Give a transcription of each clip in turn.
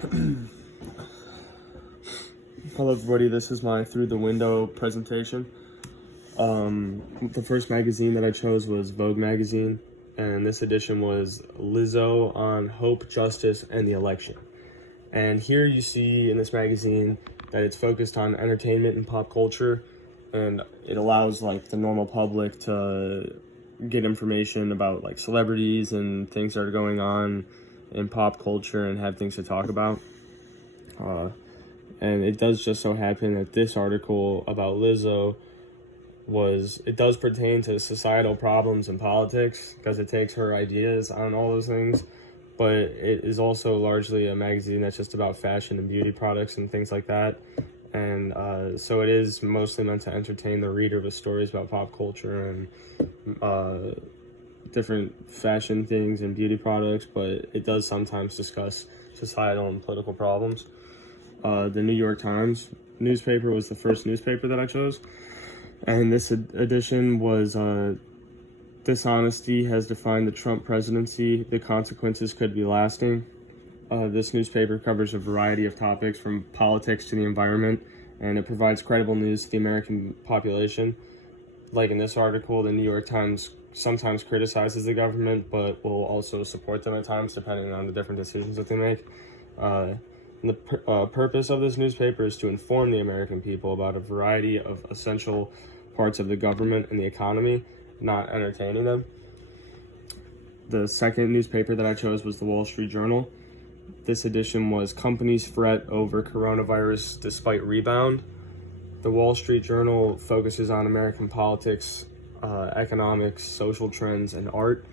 Hello everybody, this is my Through the Window presentation. The first magazine that I chose was Vogue magazine, and this edition was Lizzo on Hope, Justice, and the Election. And here you see in this magazine that it's focused on entertainment and pop culture, and it allows like the normal public to get information about like celebrities and things that are going on in pop culture and have things to talk about. And it does just so happen that this article about Lizzo it does pertain to societal problems and politics because it takes her ideas on all those things, but it is also largely a magazine that's just about fashion and beauty products and things like that. And so it is mostly meant to entertain the reader with stories about pop culture and different fashion things and beauty products, but it does sometimes discuss societal and political problems. The New York Times newspaper was the first newspaper that I chose, and this edition was dishonesty has defined the Trump presidency. The consequences could be lasting. This newspaper covers a variety of topics from politics to the environment, and it provides credible news to the American population. Like in this article, the New York Times sometimes criticizes the government, but will also support them at times depending on the different decisions that they make. The purpose of this newspaper is to inform the American people about a variety of essential parts of the government and the economy, not entertaining them. The second newspaper that I chose was the Wall Street Journal. This edition was Companies Fret Over Coronavirus Despite Rebound. The Wall Street Journal focuses on American politics, economics, social trends, and art.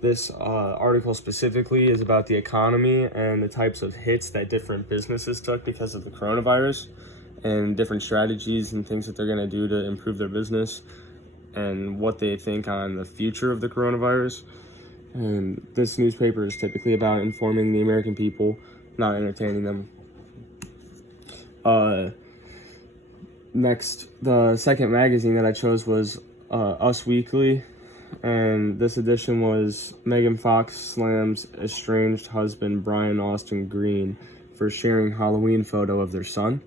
This article specifically is about the economy and the types of hits that different businesses took because of the coronavirus and different strategies and things that they're going to do to improve their business and what they think on the future of the coronavirus. And this newspaper is typically about informing the American people, not entertaining them. Next, the second magazine that I chose was Us Weekly. And this edition was Megan Fox slams estranged husband Brian Austin Green for sharing Halloween photo of their son.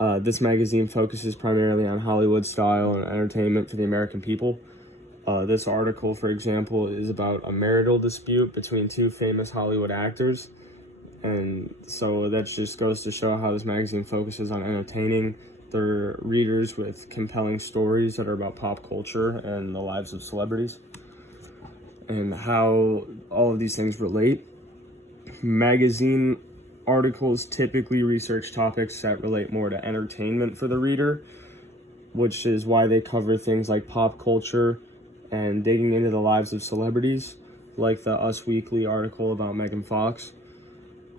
This magazine focuses primarily on Hollywood style and entertainment for the American people. This article, for example, is about a marital dispute between two famous Hollywood actors. And so that just goes to show how this magazine focuses on entertaining their readers with compelling stories that are about pop culture and the lives of celebrities and how all of these things relate. Magazine articles typically research topics that relate more to entertainment for the reader, which is why they cover things like pop culture and digging into the lives of celebrities, like the Us Weekly article about Megan Fox.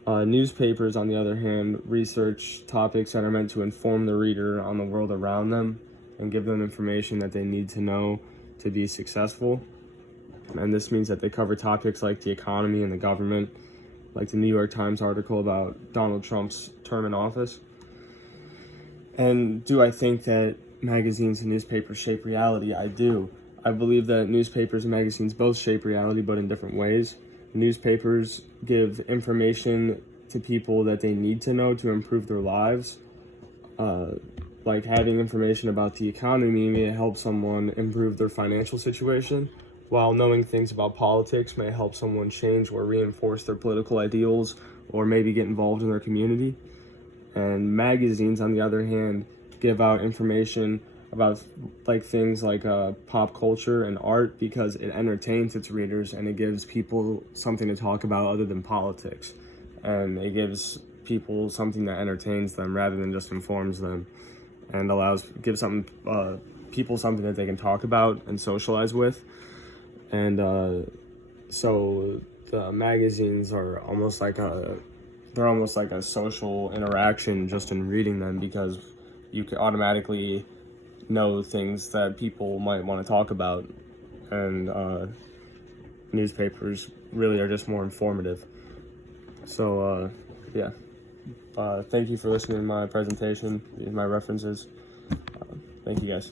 Newspapers, on the other hand, research topics that are meant to inform the reader on the world around them and give them information that they need to know to be successful. And this means that they cover topics like the economy and the government, like the New York Times article about Donald Trump's term in office. And do I think that magazines and newspapers shape reality? I do. I believe that newspapers and magazines both shape reality, but in different ways. Newspapers give information to people that they need to know to improve their lives. Like having information about the economy may help someone improve their financial situation, while knowing things about politics may help someone change or reinforce their political ideals or maybe get involved in their community. And magazines, on the other hand, give out information about like things like pop culture and art because it entertains its readers and it gives people something to talk about other than politics, and it gives people something that entertains them rather than just informs them, and gives people something that they can talk about and socialize with. And so the magazines are almost like a social interaction just in reading them, because you can automatically know things that people might want to talk about, and newspapers really are just more informative. So thank you for listening to my presentation, my references. Thank you guys.